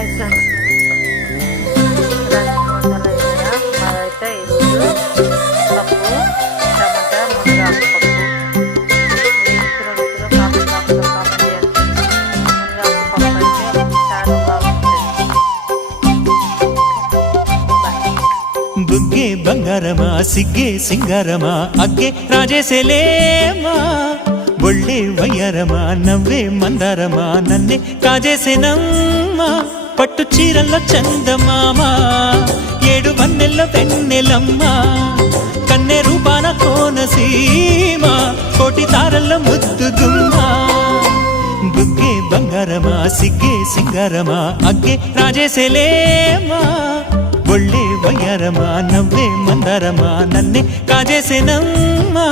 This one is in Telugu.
హాయ్ ఫ్రెండ్స్, మాదైతే ఈరోజు పప్పు టమాటా మునగాకు పప్పు. కామెంట్ బాక్స్లో కామెంట్ చేయండి. మునగాకు పప్పు అయితే చాలా బాగుంటుంది. బుగ్గే బంగారమా సిగ్గే సింగారమా అగ్గే రాజేసేలేమా ఒళ్ళే వయ్యారమా నవ్వే మందారమా నన్నే కాజేసేనమ్మా పట్టు చీరల్లో చందమామా ఏడు వన్నెల్లో వెన్నెలమ్మా కన్నె రూపాన కోనసీమా కోటి తారల్లో ముద్దుగుమ్మా బుగ్గే బంగారమా సిగ్గే సింగారమా అగ్గే రాజేసేలేమా ఒళ్ళే వయ్యారమా నవ్వే మందారమా నన్నే కాజేసేనమ్మా.